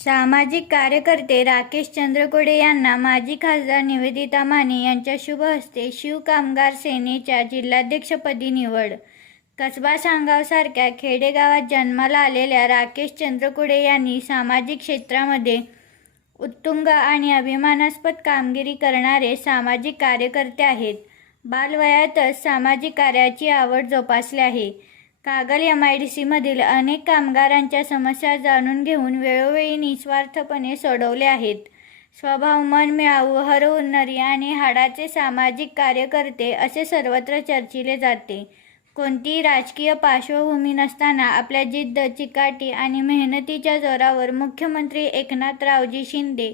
सामाजिक कार्यकर्ते राकेश चंद्रकोडे यांना माजी खासदार निवेदिता माने यांच्या शुभ हस्ते शिव कामगार सेनेच्या जिल्हाध्यक्षपदी निवड. कसबा सांगावसारख्या खेडेगावात जन्माला आलेल्या राकेश चंद्रकोडे यांनी सामाजिक क्षेत्रामध्ये उत्तुंग आणि अभिमानास्पद कामगिरी करणारे सामाजिक कार्यकर्ते आहेत. बालवयातच सामाजिक कार्याची आवड जोपासली आहे. कागल एम आय डी सीमधील अनेक कामगारांच्या समस्या जाणून घेऊन वेळोवेळी निस्वार्थपणे सोडवले आहेत. स्वभाव मन मिळावू हरवणारी आणि हाडाचे सामाजिक कार्यकर्ते असे सर्वत्र चर्चिले जाते. कोणतीही राजकीय पार्श्वभूमी नसताना आपल्या जिद्द चिकाटी आणि मेहनतीच्या जोरावर मुख्यमंत्री एकनाथरावजी शिंदे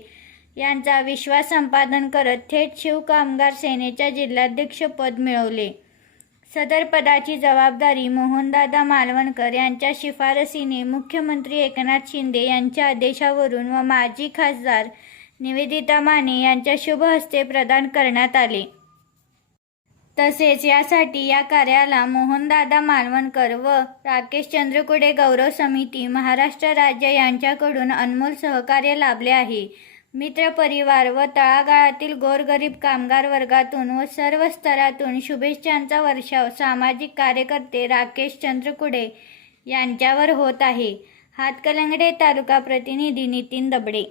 यांचा विश्वास संपादन करत थेट शिवकामगार सेनेच्या जिल्हाध्यक्षपद मिळवले. सदर पदाची जबाबदारी मोहनदादा मालवणकर यांच्या शिफारसीने मुख्यमंत्री एकनाथ शिंदे यांच्या आदेशावरून व माजी खासदार निवेदिता माने यांच्या शुभ हस्ते प्रदान करण्यात आले. तसेच यासाठी या कार्याला मोहनदादा मालवणकर व राकेश चंद्रकुडे गौरव समिती महाराष्ट्र राज्य यांच्याकडून अनमोल सहकार्य लाभले आहे. मित्रपरिवार व तळागाळातील गोरगरीब कामगार वर्गातून व सर्व स्तरातून शुभेच्छांचा वर्षाव सामाजिक कार्यकर्ते राकेश चंद्रकुडे यांच्यावर होत आहे. हातकलंगडे तालुका प्रतिनिधी नितीन दबडे.